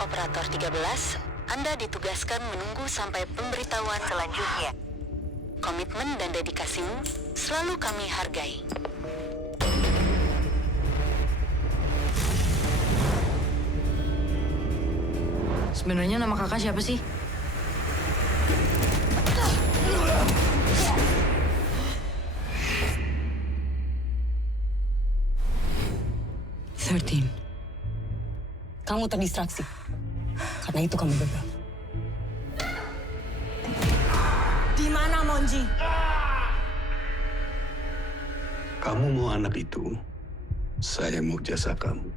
Operator 13, Anda ditugaskan menunggu sampai pemberitahuan selanjutnya. Komitmen dan dedikasimu selalu kami hargai. Sebenarnya nama kakak siapa sih? Thirteen. Kamu terdistraksi. Karena itu kamu gagal. Di mana Monji? Kamu mau anak itu, saya mau jasa kamu.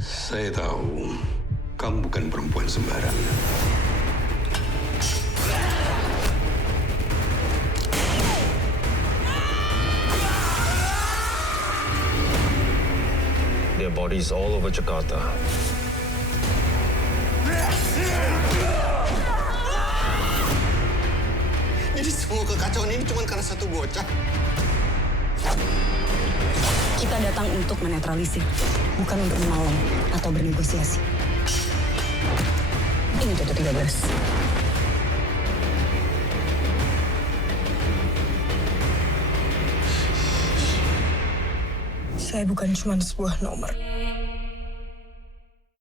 Saya tahu kamu bukan perempuan sembarangan. Their bodies all over Jakarta. Semua kekacauan ini cuma karena satu bocah. Kita datang untuk menetralisir, bukan untuk menolong atau bernegosiasi. Ini tutup 13. Saya bukan cuma sebuah nomor.